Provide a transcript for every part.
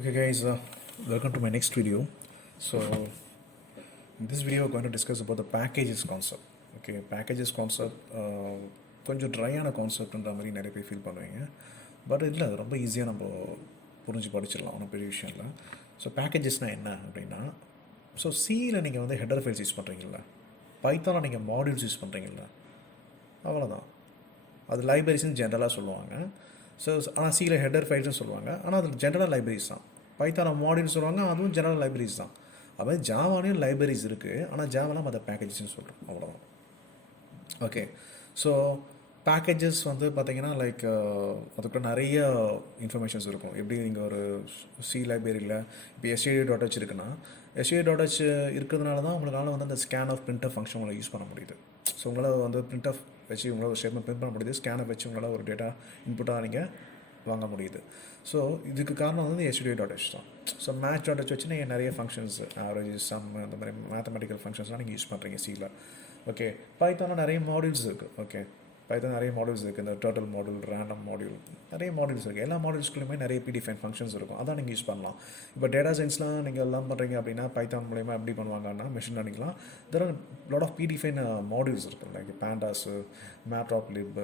Okay guys, welcome to my next video. So in this video we're going to discuss about the packages concept. Okay, packages concept கொஞ்சம் ட்ரையான கான்செப்ட்ன்ற மாதிரி நிறைய பேர் feel பண்ணுவீங்க. But இல்லை, அது ரொம்ப ஈஸியாக நம்ம புரிஞ்சு படிச்சிடலாம், ஒன்றும் பெரிய விஷயம் இல்லை. ஸோ பேக்கேஜஸ்னால் என்ன அப்படின்னா, ஸோ சியில் நீங்கள் வந்து ஹெடர் ஃபைல்ஸ் யூஸ் பண்ணுறீங்களா, பைத்தானில் நீங்கள் மாடியூல்ஸ் யூஸ் பண்ணுறீங்களா, அவ்வளோதான். அது லைப்ரரிஸ்ன்னு ஜென்ரலாக சொல்லுவாங்க. ஸோ ஆனால் சியில் ஹெடர் ஃபைல்ஸ்னு சொல்லுவாங்க, ஆனால் அது ஜென்ரல் லைப்ரரிஸ் தான். பைத்தான மாடியூல் சொல்லுவாங்க, அதுவும் ஜென்ரல் லைப்ரரிஸ் தான். அது ஜாவாலையும் லைப்ரரிஸ் இருக்குது, ஆனால் ஜாவாலாம் அதை பேக்கேஜஸ்ன்னு சொல்கிறோம், அவ்வளோதான். ஓகே, ஸோ பேக்கேஜஸ் வந்து பார்த்தீங்கன்னா லைக் அதுக்கு நிறைய இன்ஃபர்மேஷன்ஸ் இருக்கும். எப்படி நீங்கள் ஒரு சி லைப்ரரியில் இப்போ std.h இருக்குன்னா, std.h இருக்கிறதுனால தான் உங்களால் வந்து அந்த scan of print of function உங்களை யூஸ் பண்ண முடியுது. ஸோ உங்களால் வந்து பிரிண்ட் ஆஃப் வச்சு உங்களால் ஒரு ஸ்டேட்மெண்ட் பிரிண்ட் பண்ண முடியுது, ஸ்கேனை வச்சு உங்களால் ஒரு டேட்டா இன்புட்டாக நீங்கள் வாங்க முடியுது. ஸோ இதுக்கு காரணம் வந்து std.h தான். ஸோ match.h வச்சு நீங்கள் நிறைய ஃபங்க்ஷன்ஸ், ஆவரேஜ், சம், அந்த மாதிரி மேத்தமெட்டிக்கல் ஃபங்க்ஷன்ஸ்லாம் நீங்கள் யூஸ் பண்ணுறீங்க சியில். ஓகே, பைத்தானில் நிறைய மாடியூல்ஸ் இருக்குது. ஓகே, பைத்தான் நிறைய மாடியூல்ஸ் இருக்குது. இந்த டோட்டல் மாடியூல், ரேண்டம் மாடியூல், நிறைய மாடியூல்ஸ் இருக்குது. எல்லா மாடியூல்ஸ்க்குள்ளுமே நிறைய ப்ரீடிஃபைன் ஃபங்க்ஷன்ஸ் இருக்கும். அதான் நீங்கள் யூஸ் பண்ணலாம். இப்போ டேட்டா சயின்ஸ்லாம் நீங்கள் எல்லாம் பண்ணுறீங்க அப்படின்னா பைத்தான் மூலயமா எப்படி பண்ணுவாங்கன்னா, மெஷின் லேர்னிங்லாம் there are lot of predefine modules இருக்குது. லைக் பேண்டாஸு, மேட்ராப்லிப்,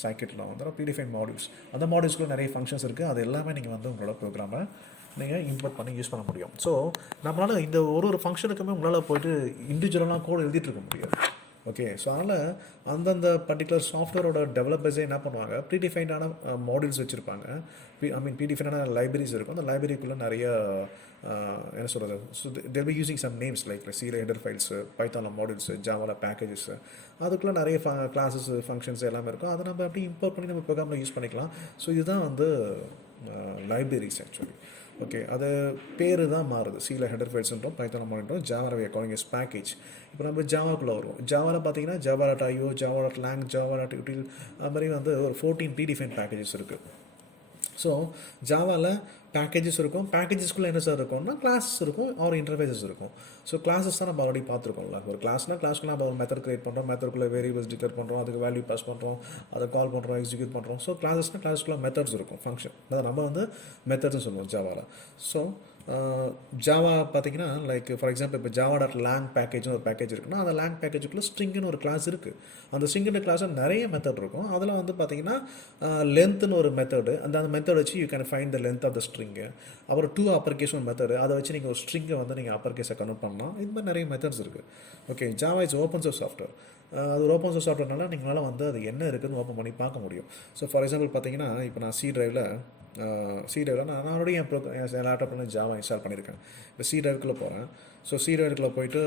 சைக்கிட்லாம் வந்து ப்ரீடிஃபைன் மாடியூல்ஸ். அந்த மாடியூல்ஸ்க்குள்ள நிறைய ஃபங்க்ஷன்ஸ் இருக்குது. அது எல்லாமே நீங்கள் வந்து உங்களோட ப்ரோக்ராமை நீங்கள் இம்போர்ட் பண்ணி யூஸ் பண்ண முடியும். ஸோ நம்மளால் இந்த ஒரு ஃபங்க்ஷனுக்குமே உங்களால் போய்ட்டு இண்டிவிஜுவலாக கோட் எழுதிட்டு இருக்க முடியாது. ஓகே, ஸோ அதனால் அந்தந்த பர்டிகுலர் சாஃப்ட்வேரோட டெவலப்பர்ஸே என்ன பண்ணுவாங்க, ப்ரீடிஃபைண்டான மாடியூல்ஸ் வச்சுருப்பாங்க. ப்ரீடிஃபைண்டான லைப்ரரிஸ் இருக்கும். அந்த லைப்ரரிக்குள்ளே நிறைய என்ன சொல்கிறது, so they'll be using some names like சியில் ஹெடர் ஃபைல்ஸு, பைத்தானில் மாடியூல்ஸு, ஜாவாவில் பேக்கேஜஸ்ஸு, அதுக்குள்ளே நிறைய கிளாஸஸ், ஃபங்க்ஷன்ஸ் எல்லாமே இருக்கும். அதை நம்ம அப்படி இம்போர்ட் பண்ணி நம்ம ப்ரோக்ராமில் யூஸ் பண்ணிக்கலாம். ஸோ இதுதான் வந்து லைப்ரரிஸ் ஆக்சுவலி. ஓகே, அது பேர் தான் மாறுது. சியில் ஹெடர் ஃபைல்ஸ்ன்றோம், பைத்தானில் மாடியூல்ன்றோம், ஜாவாவை காலிங் எஸ் பேக்கேஜ். இப்போ நம்ம ஜாவாக்குள்ளே வருவோம். ஜாவாவில் பார்த்தீங்கன்னா java.io, java.lang, java.util, அது மாதிரி வந்து ஒரு 14 ப்ரீடிஃபைன் பேக்கேஜஸ் இருக்குது. ஸோ ஜாவாவில் பேக்கேஜஸ் இருக்கும். பேக்கேஜஸ்க்குள்ளே என்ன சார் இருக்கும்னா கிளாஸஸ் இருக்கும், ஆர் இன்டர்ஃபேஸஸ் இருக்கும். ஸோ கிளாஸஸ் தான் நம்ம ஆல்ரெடி பார்த்துருக்கோம்ல. ஒரு கிளாஸ்க்குள்ளே நம்ம ஒரு மெத்தட் கிரியேட் பண்ணுறோம், மெத்தட்குள்ளே வேரியபிள்ஸ் டிக்ளேர் பண்ணுறோம், அதுக்கு வேல்யூ பாஸ் பண்ணுறோம், அதை கால் பண்ணுறோம், எக்ஸிக்யூட் பண்ணுறோம். ஸோ கிளாஸஸ்க்குள்ளே மெத்தட்ஸ் இருக்கும், ஃபங்க்ஷன். அதான் நம்ம வந்து மெத்தட்ஸ்னு சொல்லுவோம் ஜாவாவில். ஸோ ஜாவா பார்த்தீங்கன்னா லைக் ஃபார் எக்ஸாம்பிள் இப்போ java.lang பேக்கேஜ்னு ஒரு பேக்கேஜ் இருக்குன்னா, அந்த லேங் பேக்கேஜுக்குள்ளே ஸ்ட்ரிங்னு ஒரு கிளாஸ் இருக்குது. அந்த ஸ்ட்ரிங்குன்ற கிளாஸில் நிறைய மெத்தட் இருக்கும். அதில் வந்து பார்த்தீங்கன்னா லென்த்னு ஒரு மெத்தடு, அந்த மெத்தட் வச்சு you can find the length of the string. அப்புறம் டூ அப்பர் கேஸ் ஒரு மெத்தடு, அதை வச்சு நீங்கள் ஒரு ஸ்ட்ரிங்கை வந்து நீங்கள் அப்பர் கேஸை கன்வெர்ட் பண்ணலாம். இது மாதிரி நிறைய மெத்தட்ஸ் இருக்குது. Okay, Java is open source software. அது ஒரு ஓப்பன் சோர்ஸ் சாஃப்ட்வேர்னால நீங்களால் வந்து அது என்ன இருக்குதுன்னு ஓப்பன் பண்ணி பார்க்க முடியும். ஸோ ஃபார் எக்ஸாம்பிள் பார்த்தீங்கன்னா, இப்போ நான் சி டிரைவில் நான் ஆல்ரெடி என் லேப்டாப்பில் ஜாவா இன்ஸ்டால் பண்ணியிருக்கேன். இப்போ சி டிரைவுக்குள்ளே போகிறேன். ஸோ சி டிரைவுக்குள்ளே போயிட்டு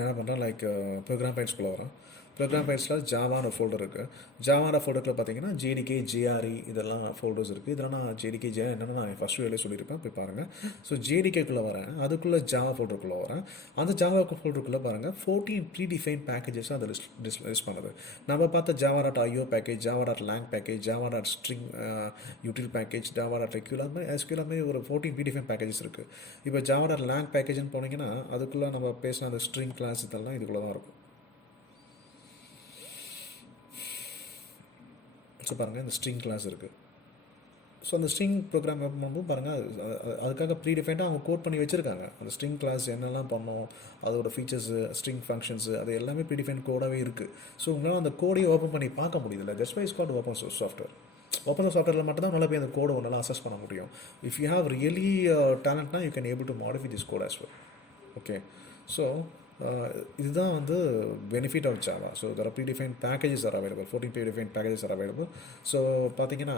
என்ன பண்ணுறேன், லைக் ப்ரோக்ராம் ஃபைல்ஸ்குள்ளே வரேன். ப்ரோக்ராம் ஃபைல்ஸில் ஜாவான ஃபோல்டர் இருக்குது. ஜாவான ஃபோல்டரில் பார்த்தீங்கன்னா ஜேடிகே, ஜேஆர்இ இதெல்லாம் ஃபோல்டர்ஸ் இருக்குது. இதெல்லாம் நான் ஜேடிகே, ஜே என்னென்னு நான் ஃபஸ்ட் வேலையே சொல்லியிருப்பேன், போய் பாருங்கள். ஸோ ஜேடிகேக்குள்ளே வரேன், அதுக்குள்ளே ஜாவா ஃபோல்டருக்குள்ளே வரேன். அந்த ஜாவா ஃபோல்டருக்குள்ளே பாருங்கள் 14 ப்ரீடிஃபைன் பேக்கேஜஸ் அதை லிஸ்ட் பண்ணுது. நம்ம பார்த்த java.io package, java.lang package, java.string util package, java.eql, அது மாதிரி SQL, அது மாதிரி ஒரு 14 ப்ரீடிஃபைன் பேக்கேஜஸ் இருக்குது. இப்போ java.lang பேக்கேஜ்னு போனீங்கன்னா அதுக்குள்ளே நம்ம பேசின அந்த ஸ்ட்ரிங் கிளாஸ் இதெல்லாம் இதுக்குள்ளே தான் இருக்கும். ஸோ பாருங்கள், இந்த ஸ்ட்ரிங் கிளாஸ் இருக்குது. ஸோ அந்த ஸ்ட்ரிங் ப்ரோக்ராம் பண்ணும்போது பாருங்கள், அதுக்காக ப்ரீடிஃபைண்டாக அவங்க கோட் பண்ணி வச்சுருக்காங்க. அந்த ஸ்ட்ரிங் கிளாஸ் என்னெல்லாம் பண்ணோம், அதோட ஃபீச்சர்ஸு, ஸ்ட்ரிங் ஃபங்க்ஷன்ஸு, அது எல்லாமே ப்ரீடிஃபைன் கோடாகவே இருக்குது. ஸோ உங்களால் அந்த கோடையை ஓப்பன் பண்ணி பார்க்க முடியுதுல்ல. That's why is called open source software. Open source சாஃப்ட்வேரில் மட்டும் தான் நல்லா போய் அந்த கோடை ஒன்றால் அசஸ் பண்ண முடியும். இஃப் யூ ஹேவ் ரியலி டேலண்ட்னா you can able to modify this code as well. Okay, so இதுதான் வந்து benefit of Java. So there are predefine packages are available, 14 predefine packages are available. So பார்த்தீங்கன்னா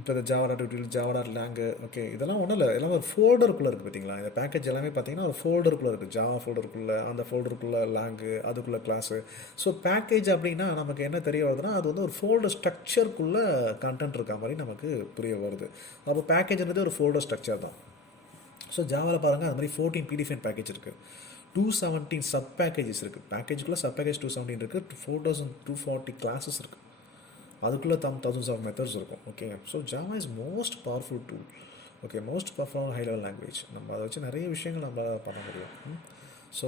இப்போ இந்த java.util, java.lang, okay, இதெல்லாம் ஒன்றும் இல்லை, எல்லாம் ஒரு ஃபோல்டருக்குள்ளே இருக்குது. பார்த்தீங்களா, இந்த பேக்கேஜ் எல்லாமே பார்த்தீங்கன்னா ஒரு ஃபோல்டருக்குள்ளே இருக்குது. ஜாவா ஃபோல்டருக்குள்ளே, அந்த ஃபோல்டருக்குள்ளே லேங்கு, அதுக்குள்ளே கிளாஸு. ஸோ பேக்கேஜ் அப்படின்னா நமக்கு என்ன தெரிய வருதுன்னா, அது வந்து ஒரு ஃபோல்டர் ஸ்ட்ரக்சருக்குள்ளே கண்டென்ட் இருக்க மாதிரி நமக்கு புரிய வருது. அப்போ பேக்கேஜ்ன்றது ஒரு ஃபோல்டர் ஸ்ட்ரக்சர் தான். ஸோ ஜாவாவில் பாருங்கள், அது மாதிரி 14 ப்ரீடிஃபைன் பேக்கேஜ் இருக்குது, 217 சப் பேக்கேஜஸ் இருக்குது. பேக்கேஜுக்குள்ளே சப் பேக்கேஜ் 217 இருக்குது, 4240 கிளாஸஸ் இருக்குது. அதுக்குள்ளே thousands ஆஃப் மெத்தட்ஸ் இருக்கும். Okay, so Java is most powerful tool. Okay, most powerful high level language. நம்ம அதை வச்சு நிறைய விஷயங்கள் நம்ம பண்ண முடியும். So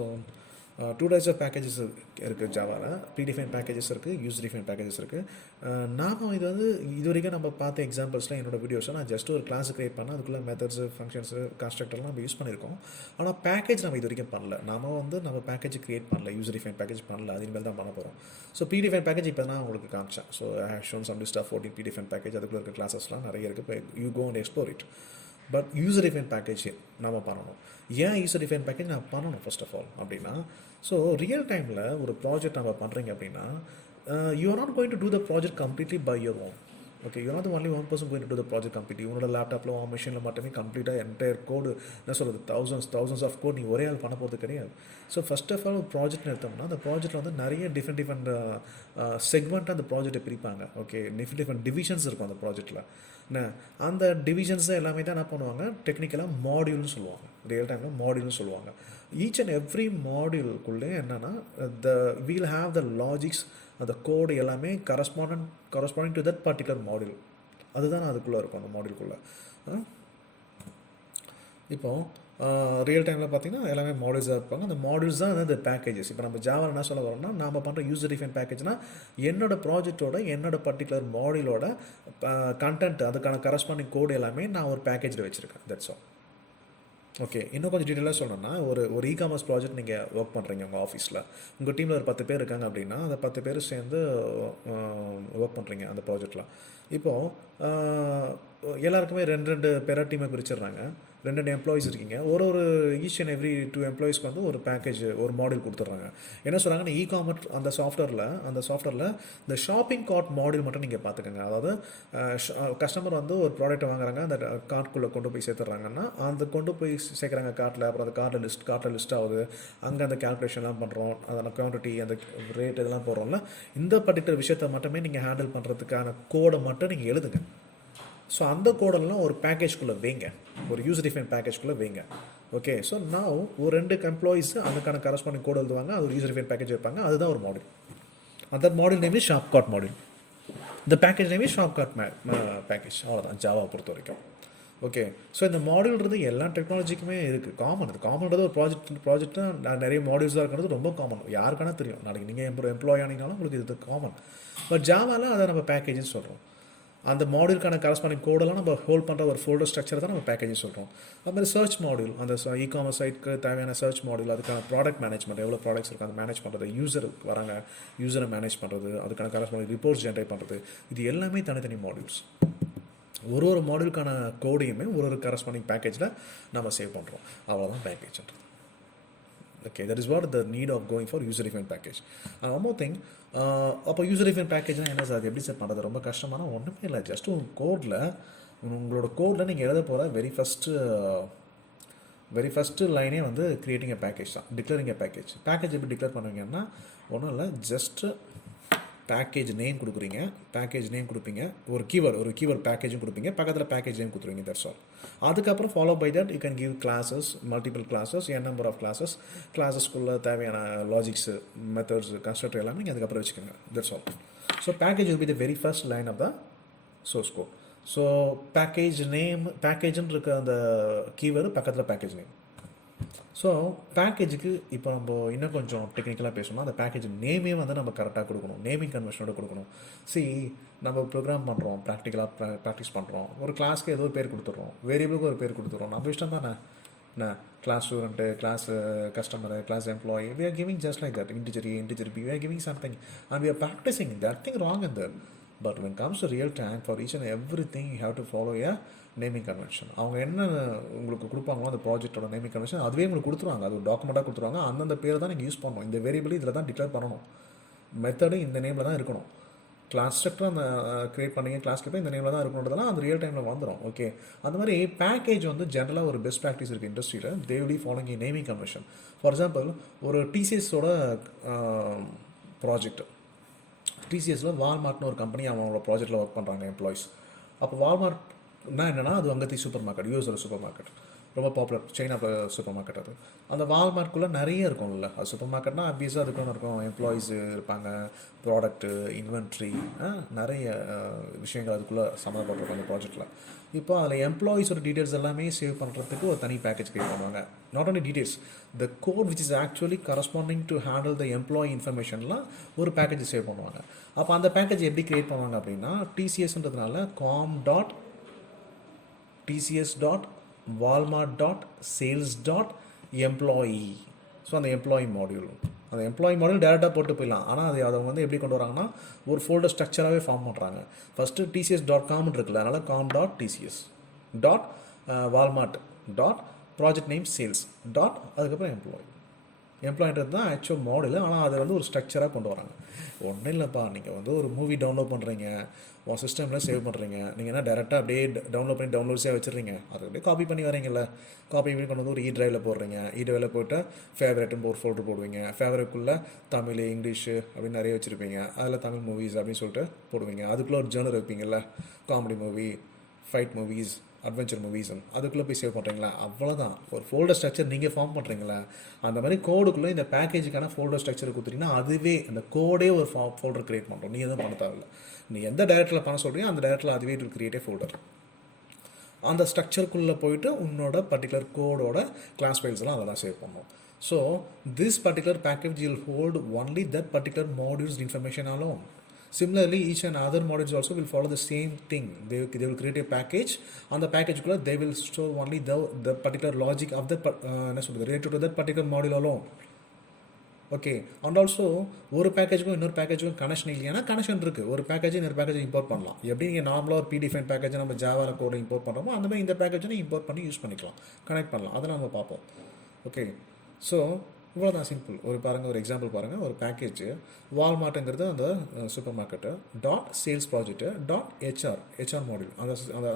two types of packages இருக்குது ஜாவாவில். ப்ரீடிஃபைன் பேக்கேஜஸ் இருக்குது, யூஸ் டிஃபைன் பேக்கேஜஸ் இருக்குது. நாம இது வந்து இது வரைக்கும் நம்ம பார்த்த எக்ஸாம்பிள்ஸ்லாம் என்னோட வீடியோஸை நான் ஜஸ்ட் ஒரு கிளாஸ் கிரியேட் பண்ணால் அதுக்குள்ளே மெத்தட்ஸு ஃபங்க்ஷன்ஸு கன்ஸ்ட்ரக்டர்லாம் நம்ம யூஸ் பண்ணியிருக்கோம். ஆனால் பேக்கேஜ் நம்ம இது வரைக்கும் பண்ணல. நம்ம பேக்கேஜ் கிரியேட் பண்ணல, யூஸ் டிஃபைன் பேக்கேஜ் பண்ணல, அது இனிமேல் தான் பண்ண போகிறோம். ஸோ ப்ரீடிஃபைன் பேக்கேஜ் இப்போ நான் உங்களுக்கு காமிச்சேன். So I have shown some list of 14 predefine package. அதுக்குள்ள இருக்க கிளாஸஸ்லாம் நிறைய இருக்குது. இப்போ you go and explore it. But user define package நம்ம பண்ணணும். ஏன் யூசர் டிஃபைன் பேக்கேஜ் நான் பண்ணணும் ஃபர்ஸ்ட் ஆஃப் ஆல் அப்படின்னா, ஸோ ரியல் டைமில் ஒரு ப்ராஜெக்ட் நம்ம பண்ணுறீங்க அப்படின்னா, you are not going to do the project completely by your own. Okay, you not only one person going to do the project completely. உன்னோட லேப்டாப்பில் உன் மிஷினில் மட்டுமே கம்ப்ளீட்டாக என்டையர் கோடு, என்ன சொல்கிறது, தௌசண்ட்ஸ் ஆஃப் கோட் நீ ஒரே ஆள் பண்ண போகிறது கிடையாது. ஸோ ஃபர்ஸ்ட் ஆஃப் ஆல் ஒரு ப்ராஜெக்ட் எடுத்தோம்னா அந்த ப்ராஜெக்ட்டில் வந்து நிறைய டிஃப்ரெண்ட் செக்மெண்ட்டாக அந்த ப்ராஜெக்ட்டை பிரிப்பாங்க. ஓகே, டிஃப்ரெண்ட் டிவிஷன்ஸ் இருக்கும் அந்த ப்ராஜெக்ட்டில். என்ன அந்த டிவிஷன்ஸ் எல்லாமே தான் என்ன பண்ணுவாங்க, டெக்னிக்கலாக மாடியூல்னு சொல்லுவாங்க. ரியல் டைமில் மாடியூல்னு சொல்லுவாங்க. ஈச் அண்ட் எவ்ரி மாடியூலுக்குள்ளே என்னென்னா வீல் ஹாவ் த லாஜிக்ஸ், அந்த கோடு எல்லாமே corresponding to that particular module. அதுதான் அதுக்குள்ளே இருக்கும் அந்த மாடியூலுக்குள்ளே. இப்போது ரியல் டைமில் பார்த்தீங்கன்னா எல்லாமே மாடியூல்ஸாக இருப்பாங்க. அந்த மாடியூல்ஸ் தான் அந்த பேக்கேஜஸ். இப்போ நம்ம ஜாவா என்ன சொல்ல வரோம்னா, நாம் பண்ணுற யூசர் டிஃபைன் பேக்கேஜ்னால் என்னோடய ப்ராஜெக்டோட என்னோட பர்டிகுலர் மாடியூலோட கண்டென்ட், அதுக்கான கரஸ்பாண்டிங் கோடு எல்லாமே நான் ஒரு பேக்கேஜில் வச்சுருக்கேன். That's all. ஓகே, இன்னும் கொஞ்சம் டீட்டெயிலாக சொல்லணும்னா, ஒரு இ-காமர்ஸ் ப்ராஜெக்ட் நீங்கள் ஒர்க் பண்ணுறீங்க உங்கள் ஆஃபீஸில். உங்கள் டீமில் ஒரு 10 பேர் இருக்காங்க அப்படின்னா, அந்த 10 பேர் சேர்ந்து ஒர்க் பண்ணுறீங்க அந்த ப்ராஜெக்டில். இப்போது எல்லாருக்குமே 2 பேராக டீமை பிரிச்சிடுறாங்க. 2 எம்ப்ளாயிஸ் இருக்கீங்க. ஒரு ஈச் அண்ட் எவ்ரி 2 எம்ப்ளாயிஸ்க்கு வந்து ஒரு பேக்கேஜ், ஒரு மாடியூல் கொடுத்துட்றாங்க. என்ன சொல்கிறாங்கன்னா, இ-காமர்ஸ் அந்த சாஃப்ட்வேரில் இந்த ஷாப்பிங் கார்ட் மாடியூல் மட்டும் நீங்கள் பார்த்துக்கோங்க. அதாவது கஸ்டமர் வந்து ஒரு ப்ராடக்ட்டை வாங்குறாங்க, அந்த கார்ட்குள்ளே கொண்டு போய் சேர்த்துட்றாங்கன்னா, அந்த கொண்டு போய் சேர்க்குறாங்க கார்ட்டில். அப்புறம் அந்த கார்ட்டில் லிஸ்ட் ஆகுது. அங்கே அந்த கேல்குலேஷன்லாம் பண்ணுறோம், அதோட குவான்டிட்டி, அந்த ரேட் இதெல்லாம் போடுறோம்ல. இந்த பர்டிகுலர் விஷயத்தை மட்டுமே நீங்கள் ஹேண்டில் பண்ணுறதுக்கான கோடை மட்டும் நீங்கள் எழுதுங்க. ஸோ அந்த கோடெல்லாம் ஒரு பேக்கேஜ்குள்ளே வைங்க, ஒரு யூசர் டிஃபைன் பேக்கேஜ்குள்ளே வைங்க. ஓகே, ஸோ நான் ஒரு 2 எம்ப்ளாயிஸ் அதுக்கான கரஸ்பாண்டிங் கோடு எழுதுவாங்க, அது ஒரு யூசர் டிஃபைன் பேக்கேஜ் வைப்பாங்க. அதுதான் ஒரு மாடியூல். அந்த module name is shop cart module. இந்த package name is shop cart package. அவ்வளோதான் ஜாவாவை பொறுத்த வரைக்கும். ஓகே, ஸோ இந்த மாடியூல்ன்றது எல்லா டெக்னாலஜிக்குமே இருக்குது. காமன்றது ஒரு ப்ராஜெக்டாக நிறைய மாடியூல்ஸாக இருக்கிறது ரொம்ப காமன். யாருக்கானா தெரியும். நாளைக்கு நீங்கள் எம்ப்ளாய் ஆனீங்கனாலும் உங்களுக்கு இது காமன். பட் ஜாவாவில் அதை நம்ம பேக்கேஜ்னு சொல்கிறோம். அந்த மாடியூலுக்கான கரஸ்பாண்டிங் கோடெல்லாம் நம்ம ஹோல்ட் பண்ணுற ஒரு ஃபோல்டர் ஸ்ட்ரக்சர் தான் நம்ம பேக்கேஜ் சொல்கிறோம். அதுமாதிரி சர்ச் மாடியூல், அந்த இ-காமர்ஸ் சைட்க்கு தேவையான சர்ச் மாடியூல், அதுக்கான ப்ராடக்ட் மேனேஜ்மெண்ட், எவ்வளோ ப்ராடக்ட்ஸ் இருக்குது அதை மேனேஜ் பண்ணுறது, யூசரை மேனேஜ் பண்ணுறது, அதுக்கான கரஸ்பாண்டிங் ரிப்போர்ட்ஸ் ஜென்ரேட் பண்ணுறது, இது எல்லாமே தனித்தனி மாடியூல்ஸ். ஒரு மாடியூலுக்கான கோடையுமே ஒரு கரஸ்பாண்டிங் பேக்கேஜில் நம்ம சேவ் பண்ணுறோம். அவ்வளோதான் பேக்கேஜ்ன்றது. Okay, that is what the need of going for user defined package. One more thing, அப்போ யூசர் டிஃபைன் பேக்கேஜ்னால் என்ன சார், அது எப்படி செட் பண்ணுறது? ரொம்ப கஷ்டமான ஒன்றுமே இல்லை. ஜஸ்ட் உங்களோட கோடில் நீங்கள் எழுத போகிற வெரி ஃபஸ்ட்டு லைனே வந்து கிரியேட்டிங் எ பேக்கேஜ் தான், டிக்ளரிங் எ பேக்கேஜ். எப்படி டிக்ளேர் பண்ணுவீங்கன்னா, ஒன்றும் இல்லை, ஜஸ்ட்டு பேக்கேஜ் நேம் கொடுக்குறீங்க, ஒரு கீவேர்ட் பேக்கேஜும் கொடுப்பீங்க, பக்கத்தில் பேக்கேஜ் நேம் கொடுத்துருவீங்க. That's all. அதுக்கப்புறம் follow by that you can give classes, multiple classes, number of கிளாஸஸ்க்குள்ளே தேவையான லாஜிக்ஸு, மெத்தட்ஸ், கன்ஸ்ட்ரக்டர் எல்லாமே நீங்கள் அதுக்கப்புறம் வச்சுக்கோங்க. That's all. So package will be the very first line of the source code. So பேக்கேஜ்னு இருக்க அந்த கீவேர்டு பக்கத்தில் பேக்கேஜ் நேம். ஸோ பேக்கேஜுக்கு இப்போ நம்ம இன்னும் கொஞ்சம் டெக்னிக்கலாக பேசணும்னா, அந்த பேக்கேஜ் நேமே வந்து நம்ம கரெக்டாக கொடுக்கணும், நேமிங் கன்வென்ஷனோட கொடுக்கணும். நம்ம ப்ரோக்ராம் பண்ணுறோம், ப்ராக்டிஸ் பண்ணுறோம், ஒரு கிளாஸ்க்கு ஏதோ ஒரு பேர் கொடுத்துட்றோம், வேரியபிளுக்கு ஒரு பேர் கொடுத்துட்றோம். நம்ம இஷ்டம் தானே, என்ன class student, class customer, class employee, we are giving just like that, integer A, integer B, we are giving something and we are practicing. Nothing wrong in that. But when it comes to real time, for each and everything you have to follow a naming convention. அவங்க என்ன உங்களுக்கு கொடுப்பாங்களோ அந்த ப்ராஜெக்டோட naming convention அதுவே உங்களுக்கு கொடுத்துருவாங்க. அது ஒரு டாக்குமெண்ட்டாக கொடுத்துருவாங்க. அந்தந்த பேர் தான் நீங்கள் யூஸ் பண்ணணும். இந்த வேரியபிள் இதில் தான் டிக்ளேர் பண்ணணும், மெத்தடு இந்த நேமில் தான் இருக்கணும், கிளாஸ் ஸ்ட்ரக்சர் அந்த கிரியேட் பண்ணிங்க, கிளாஸ் கிட்ட இந்த நேமில் தான் இருக்கணுன்றதெல்லாம் அந்த ரியல் டைமில் வந்துடும். ஓகே, அந்த மாதிரி பேக்கேஜ் வந்து ஜென்ரலாக ஒரு பெஸ்ட் ப்ராக்டிஸ் இருக்குது இண்டஸ்ட்ரியில். They will be following A naming convention. For example, ஒரு டிசிஎஸோட ப்ராஜெக்ட், டிசிஎஸில் வால்மார்ட்னு ஒரு கம்பெனி அவங்களோட ப்ராஜெக்டில் ஒர்க் பண்ணுறாங்க எம்ப்ளாயிஸ். அப்போ வால்மார்ட்னா என்னென்னா, அது அங்கத்தி சூப்பர் மார்க்கெட், யூஎஸோட சூப்பர் மார்க்கெட். ரொம்ப popular chain of super market. அது அந்த வால்மார்ட்குள்ளே நிறைய இருக்கும்ல. அது சூப்பர் மார்க்கெட்னா ஆப்வியஸாக அதுக்குன்னு இருக்கும், எம்ப்ளாயீஸு இருப்பாங்க, ப்ராடக்ட்டு, இன்வென்ட்ரி, நிறைய விஷயங்கள் அதுக்குள்ளே சம்மந்தப்பட்டிருக்கும் அந்த ப்ராஜெக்டில். இப்போ அதில் எம்ப்ளாயீஸோட டீட்டெயில்ஸ் எல்லாமே சேவ் பண்ணுறதுக்கு ஒரு தனி பேக்கேஜ் கிரியேட் பண்ணுவாங்க. Not only details, the code which is actually corresponding to handle the employee இன்ஃபர்மேஷன்லாம் ஒரு பேக்கேஜ் சேவ் பண்ணுவாங்க. அப்போ அந்த பேக்கேஜ் எப்படி கிரியேட் பண்ணுவாங்க அப்படின்னா, டிசிஎஸ்ன்றதுனால com.tcs.walmart.sales.employee. ஸோ அந்த எம்ப்ளாயி மாடியூல், அந்த எம்ப்ளாயி மாடியூல் டேரெக்டாக போட்டு போயிடலாம். ஆனால் அது அதை வந்து எப்படி கொண்டு வராங்கன்னா ஒரு ஃபோல்டர் ஸ்ட்ரக்சராகவே ஃபார்ம் பண்ணுறாங்க. ஃபஸ்ட்டு TCS.com இருக்குல்ல, அதனால் com.tcs dot Walmart dot project name sales dot அதுக்கப்புறம் எம்ப்ளாயின்றது தான் ஆக்சுவல் மாடலு. ஆனால் அதை வந்து ஒரு ஸ்ட்ரக்சராக கொண்டு வராங்க. ஒன்றும் இல்லைப்பா, நீங்கள் வந்து ஒரு மூவி டவுன்லோட் பண்ணுறீங்க, உங்கள் சிஸ்டமில் சேவ் பண்ணுறீங்க, நீங்கள் என்ன டேரெக்டாக அப்படியே டவுன்லோட் பண்ணி டவுன்லோட்ஸே வச்சுருங்க, அதை அப்படியே காப்பி பண்ணி வரீங்கல்ல, காப்பி பண்ணி கொண்டு வந்து ஒரு இ-டிரைவில் போடுறீங்க. இ-டிரைவில் போய்ட்டு ஃபேவரட்னு ஒரு ஃபோல்டர் போடுவீங்க. ஃபேவரட்டுக்குள்ளே தமிழ், இங்கிலீஷு அப்படின்னு நிறைய வச்சுருப்பீங்க. அதில் தமிழ் மூவிஸ் அப்படின்னு சொல்லிட்டு போடுவீங்க. அதுக்குள்ளே ஒரு ஜேர்னர் வைப்பீங்கள்ல, comedy movie, fight movies, adventure மூவிஸும் அதுக்குள்ளே போய் சேவ் பண்ணுறீங்களா? அவ்வளோதான். ஒரு ஃபோல்டர் ஸ்ட்ரக்சர் நீங்கள் ஃபார்ம் பண்ணுறீங்களா? அந்த மாதிரி கோடுக்குள்ளே இந்த பேக்கேஜுக்கான ஃபோல்டர் ஸ்ட்ரக்சர் கொடுத்துட்டிங்கன்னா அதுவே அந்த கோடே ஒரு ஃபோல்டர் கிரியேட் பண்ணுறோம். நீங்கள் எதுவும் பண்ண தேவையில்லை. நீ எந்த டேரக்டரில் பண்ண சொல்கிறீங்க அந்த டேரக்டரில் அதுவே it will create A folder. அந்த ஸ்ட்ரக்சருக்குள்ளே போயிட்டு உன்னோட பர்டிகுலர் கோடோட கிளாஸ் ஃபைல்ஸ்லாம் அதெல்லாம் சேவ் பண்ணணும். So this particular package will hold only that particular modules information alone. Similarly, each and other modules also will follow the same thing. They will create a package. On the package, they will store only the particular logic of the related to that particular module alone. Okay. And also ஒரு பேக்கேஜுக்கும் இன்னொரு பேக்கேஜுக்கும் connection இல்லைன்னா connection இருக்குது. ஒரு package இன்னொரு package import பண்ணலாம். எப்படி நீங்கள் நார்மலாக ஒரு பிடிஃபைன் பேக்கேஜை நம்ம ஜாவாவில் கோட இம்போர்ட் பண்ணுறோமோ அந்த மாதிரி இந்த பேக்கேஜை இம்போர்ட் பண்ணி யூஸ் பண்ணிக்கலாம், கனெக்ட் பண்ணலாம். அதை நம்ம பார்ப்போம். ஓகே. ஸோ இவ்வளோ தான் சிம்பிள். ஒரு பாருங்கள், ஒரு எக்ஸாம்பிள் பாருங்கள். ஒரு பேக்கேஜ் வால்மார்ட்டுங்கிறது அந்த super market dot sales project dot HR module.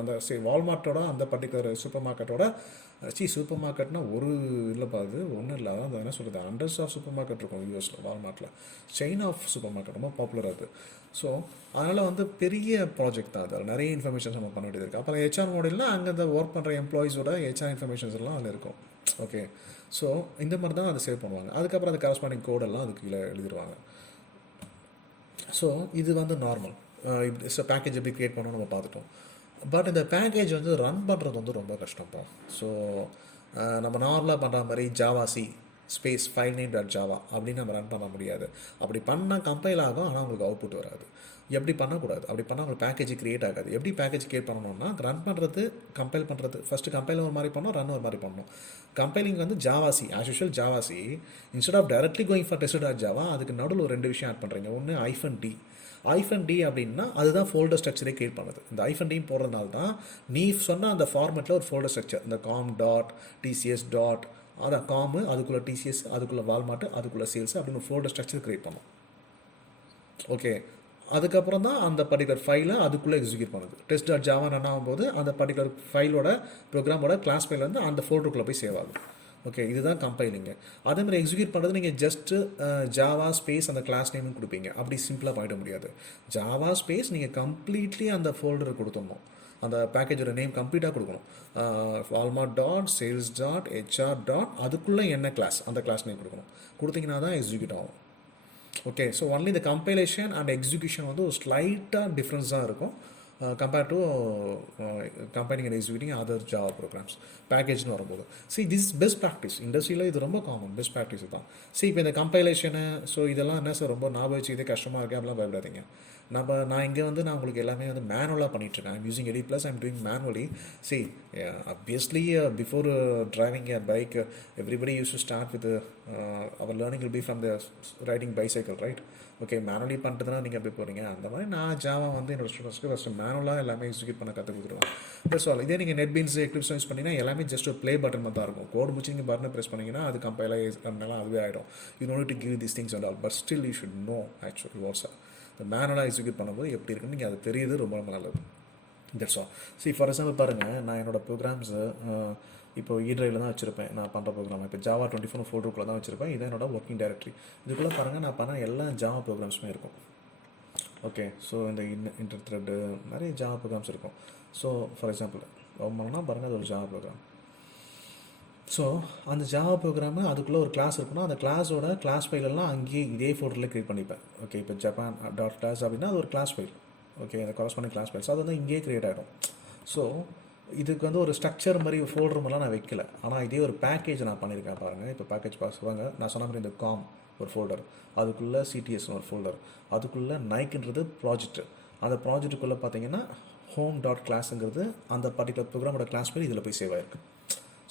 அந்த வால்மார்ட்டோட அந்த பர்டிகுலர் சூப்பர் மார்க்கெட்டோட சூப்பர் மார்க்கெட்னா ஒரு இல்லைப்பா, அது ஒன்றும் இல்லை. அதான் என்ன சொல்கிறது, ஹண்ட்ரட்ஸ் ஆஃப் சூப்பர் மார்க்கெட் இருக்கும் யூஎஸில். வால்மார்ட்டில் செயின் ஆஃப் சூப்பர் மார்க்கெட் ரொம்ப பாப்புலர் அது. ஸோ அதனால் வந்து பெரிய ப்ராஜெக்ட் தான். அதில் நிறைய இன்ஃபர்மேஷன்ஸ் நம்ம பண்ண வேண்டியது இருக்குது. அப்புறம் ஹெச்ஆர் மாடல்னால் அங்கே அந்த ஒர்க் பண்ணுற எம்ப்ளாயீஸோட ஹெச்ஆர் இன்ஃபர்மேஷன்ஸ் எல்லாம் அதில் இருக்கும். ஓகே. ஸோ இந்த மாதிரி தான் அதை சேவ் பண்ணுவாங்க. அதுக்கப்புறம் அந்த கரஸ்பாண்டிங் கோடெல்லாம் அதுக்கு கீழே எழுதிடுவாங்க. ஸோ இது வந்து நார்மல். இப்படி பேக்கேஜ் எப்படி க்ரியேட் பண்ணணும் நம்ம பார்த்துட்டோம். பட் இந்த பேக்கேஜ் வந்து ரன் பண்ணுறது வந்து ரொம்ப கஷ்டம்ப்பா. ஸோ நம்ம நார்மலாக பண்ணுற மாதிரி javac space file name dot Java அப்படின்னு நம்ம ரன் பண்ண முடியாது. அப்படி பண்ணால் கம்பைல் ஆகும், ஆனால் உங்களுக்கு அவுட்புட் வராது. எப்படி பண்ணக்கூடாது, அப்படி பண்ணால் உங்களுக்கு பேக்கேஜ் க்ரியேட் ஆகாது. எப்படி பேக்கேஜ் க்ரியேட் பண்ணணும்னா, ரன் பண்ணுறது, கம்பைல் பண்ணுறது, ஃபஸ்ட்டு கம்பைல் ஒரு மாதிரி பண்ணணும், ரன் ஒரு மாதிரி பண்ணணும். கம்பைலிங் வந்து javac as usual javac instead of directly going for test dot java அதுக்கு நடுவில் ஒரு 2 விஷயம் ஆட் பண்ணுறீங்க. ஒன்று -d அப்படின்னா அதுதான் ஃபோல்டர் ஸ்ட்ரக்சரே கிரியேட் பண்ணுது. இந்த -d போடுறதுனால தான் நீ சொன்ன அந்த ஃபார்மெட்டில் ஒரு ஃபோல்டர் ஸ்ட்ரக்சர், இந்த com.tcs. அதான் காமு, அதுக்குள்ளே டிசிஎஸ், அதுக்குள்ளே வால்மார்ட், அதுக்குள்ளே சேல்ஸ் அப்படின்னு ஒரு ஃபோல்டர் ஸ்ட்ரக்சர் கிரியேட் பண்ணும். ஓகே. அதுக்கப்புறம் தான் அந்த பர்டிகுலர் ஃபைலை அதுக்குள்ளே எக்ஸிக்யூட் பண்ணுது. டெஸ்ட் டாட் ஜாவா ரன் ஆகும்போது அந்த பர்டிகுலர் ஃபைலோட ப்ரோக்ராமோட கிளாஸ் ஃபைல் வந்து அந்த ஃபோல்டருக்குள்ளே போய் சேவ் ஆகும். ஓகே. இதுதான் கம்பைலிங்கு. அதேமாதிரி எக்ஸிக்யூட் பண்ணுறது நீங்கள் ஜஸ்ட்டு ஜாவா ஸ்பேஸ் அந்த கிளாஸ் நேமும் கொடுப்பீங்க. அப்படி சிம்பிளாக பண்ணிட முடியாது. ஜாவா ஸ்பேஸ் நீங்கள் கம்ப்ளீட்லி அந்த ஃபோல்டரை கொடுத்துடணும். அந்த பேக்கேஜோட நேம் கம்ப்ளீட்டாக கொடுக்கணும். Walmart dot sales dot HR dot அதுக்குள்ளே என்ன கிளாஸ், அந்த கிளாஸ் நேம் கொடுக்கணும். கொடுத்தீங்கன்னா தான் எக்ஸிக்யூட் ஆகும். ஓகே. ஸோ ஒன்லி இந்த கம்பைலேஷன் அண்ட் எக்ஸிக்யூஷன் வந்து ஒரு ஸ்லைட்டாக டிஃப்ரென்ஸ் தான் இருக்கும் compare to combining and executing other Java programs பேக்கேஜ்னு வரும்போது. This is best practice. இண்டஸ்ட்ரியில் இது ரொம்ப காமன், பெஸ்ட் ப்ராக்டிஸ் தான். இப்போ இந்த கம்பைலேஷனு ஸோ இதெல்லாம் என்ன சார் ரொம்ப ஞாபகம் வச்சு இதே கஷ்டமாக இருக்குது அப்படிலாம் பயப்படாதீங்க. நான் இங்கே வந்து நான் உங்களுக்கு எல்லாமே வந்து மேனுவலாக பண்ணிகிட்ருக்கேன். I'm using edit plus I'm doing manually. Obviously before driving a bike everybody used to start with our learning will be from the riding bicycle, right? Okay. Manually பண்ணுறதுனா நீங்கள் எப்படி போகிறீங்க, அந்த மாதிரி நான் ஜாவா வந்து என்னோட ஸ்டூடெண்ட்ஸ்க்கு ஃபஸ்ட்டு மேனுவலாக எல்லாமே எக்ஸிக்யூட் பண்ண கற்றுக் கொடுத்துருவேன். ப்ளஸ் இதே நீங்கள் நெட்பீன்ஸ் எக்லிப்ஸ் யூஸ் பண்ணிங்கன்னா எல்லாமே ஜஸ்ட் ஒரு ப்ளே பட்டன் தான் இருக்கும். கோட் முடிச்சு நீங்கள் பட்டனை ப்ரெஸ் பண்ணிங்கன்னா அது கம்பைலாக பண்ணலாம், அதுவே ஆகிடும். You know to give this things and all, but still you should know actually what's இந்த மேனுவலாக எக்ஸிக்யூட் பண்ணும்போது எப்படி இருக்குன்னு நீங்கள் அது தெரியுது, ரொம்ப ரொம்ப நல்லது. That's all. ஃபார் எக்ஸாம்பிள் பாருங்கள், நான் என்னோடய ப்ரோக்ராம்ஸு இப்போ இ-டிரைவில் தான் வச்சுருப்பேன். நான் பண்ணுற ப்ரோக்ராம் இப்போ ஜாவா 24 ஃபோல்டருக்குள்ளே தான் வச்சுருப்பேன். இதான் என்னோட ஒர்க்கிங் டைரக்டரி. இதுக்குள்ளே பாருங்கள், நான் பண்ண எல்லா ஜாவா ப்ரோக்ராம்ஸுமே இருக்கும். ஓகே. ஸோ இந்த இன்டர் த்ரெட்டு நிறைய ஜாவா ப்ரோக்ராம்ஸ் இருக்கும். ஸோ ஃபார் எக்ஸாம்பிள் ஓப்பன் பண்ணால் பாருங்கள், அது ஒரு ஜாவா ப்ரோக்ராம். ஸோ அந்த ஜாவா ப்ரோக்ராமு அதுக்குள்ளே ஒரு கிளாஸ் இருக்கணும். அந்த கிளாஸோட கிளாஸ் ஃபைலெல்லாம் அங்கேயே இதே ஃபோல்டரில் க்ரியேட் பண்ணிப்பேன். ஓகே, இப்போ ஜப்பான் டாட் கிளாஸ் அப்படின்னா அது ஒரு கிளாஸ் ஃபைல். ஓகே, அந்த கரஸ்பாண்டிங் கிளாஸ் ஃபைல்ஸ் அது வந்து இங்கேயே க்ரியேட் ஆகிடும். ஸோ இதுக்கு வந்து ஒரு ஸ்ட்ரக்சர் மாதிரி ஃபோல்டர் மாதிரிலாம் நான் வைக்கல. ஆனால் இதே ஒரு பேக்கேஜ் நான் பண்ணியிருக்கேன் பாருங்கள். இப்போ பேக்கேஜ் பாசுவாங்க நான் சொன்ன மாதிரி இந்த காம் ஒரு ஃபோல்டர், அதுக்குள்ளே சிடிஎஸ் ஒரு ஃபோல்டர், அதுக்குள்ளே நைக்குன்றது ப்ராஜெக்ட். அந்த ப்ராஜெக்ட்டுக்குள்ளே பார்த்தீங்கன்னா ஹோம் டாட் கிளாஸுங்கிறது அந்த பர்டிகுலர் ப்ரோக்ராமோட கிளாஸ் மாதிரி இதில் போய் சேவ் ஆகிருக்கு.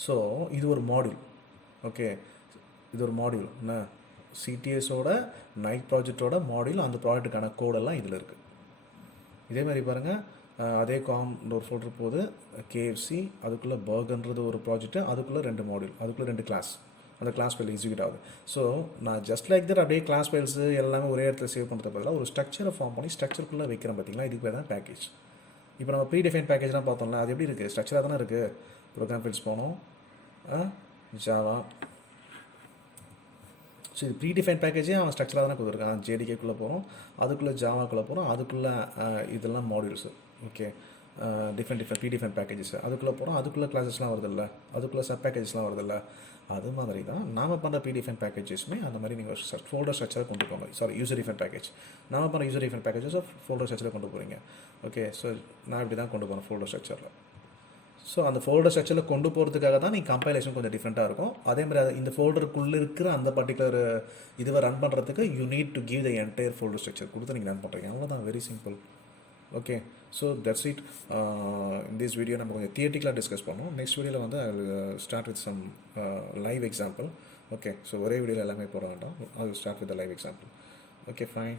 ஸோ இது ஒரு மாடியூல். ஓகே, இது ஒரு மாடியூல் என்ன சிடிஎஸோட நைக் ப்ராஜெக்டோட மாடியூல். அந்த ப்ராஜெக்ட்டுக்கான கோடெல்லாம் இதில் இருக்குது. இதே மாதிரி பாருங்கள், அதே காம் ஒரு ஃபோல்டர் போகுது, கேஎஃப்சி அதுக்குள்ளே பர்கர்ன்றது ஒரு ப்ராஜெக்ட்டு, அதுக்குள்ளே 2 மாடியூல், அதுக்குள்ளே 2 கிளாஸ். அந்த கிளாஸ் ஃபைல் எக்ஸிக்யூட் ஆகுது. ஸோ நான் ஜஸ்ட் லைக் தட் அப்படியே கிளாஸ் ஃபைல்ஸு எல்லாமே ஒரே இடத்துல சேவ் பண்ணுறது பதிலாக ஒரு ஸ்ட்ரக்சரை ஃபார்ம் பண்ணி ஸ்ட்ரக்சருக்குள்ளே வைக்கிறேன். பார்த்தீங்களா, இதுக்கு பேர் தான் பேக்கேஜ். இப்போ நம்ம ப்ரீ டிஃபைன் பேக்கேஜ்லாம் பார்த்தோம்ல, அது எப்படி இருக்குது, ஸ்ட்ரக்சராக தானே இருக்குது. ப்ரோக்ராம் ஃபைல்ஸ் போனோம், ஜாவா. ஸோ இது ப்ரீ டிஃபைன் பேக்கேஜே அவன் ஸ்ட்ரக்சராக தானே கொடுத்துருக்கான். ஜேடிகேக்குள்ளே போகிறோம், அதுக்குள்ளே ஜாவாக்குள்ளே போகிறோம், அதுக்குள்ளே இதெல்லாம் modules. Okay, different predefine packages அதுக்குள்ளே போகிறோம், அதுக்குள்ளே கிளாஸஸ்லாம் வருதில்ல, அதுக்குள்ளே சப் பேக்கேஜஸ்லாம் வருதில்ல. அது மாதிரி தான் நாம் பண்ணுற ப்ரீ டிஃபைன் பேக்கேஜஸ்மே அந்த மாதிரி நீங்கள் ஃபோல்டர் ஸ்ட்ரக்சரை கொண்டு போங்க. Sorry, user define package. நாம் பண்ணுற யூசர் டிஃபைன் பேக்கேஜஸ் ஃபோல்டர் ஸ்ட்ரக்சரை கொண்டு போகிறீங்க. ஓகே, ஸோ நான் இப்படி தான் கொண்டு போகிறேன் ஃபோல்டர் ஸ்ட்ரக்சரில். ஸோ அந்த ஃபோல்டர் ஸ்ட்ரக்சரில் கொண்டு போகிறதுக்காக தான் நீங்கள் கம்பைலேஷன் கொஞ்சம் டிஃப்ரெண்ட்டாக இருக்கும். அதேமாதிரி இந்த ஃபோல்டருக்குள்ளே இருக்கிற அந்த பர்டிகுலர் இதுவை ரன் பண்ணுறதுக்கு you need to give the entire folder structure கொடுத்து நீங்கள் ரன் பண்ணுறீங்க. அவ்வளோதான், very simple. Okay, so that's it. This video நம்ம கொஞ்சம் தியேட்டிக்கலாக டிஸ்கஸ் பண்ணோம். நெக்ஸ்ட் வீடியோவில் வந்து I will start with some live example. Okay, so ஒரே வீடியோவில் எல்லாமே போட வேண்டாம். I will start with the live example. Okay, fine.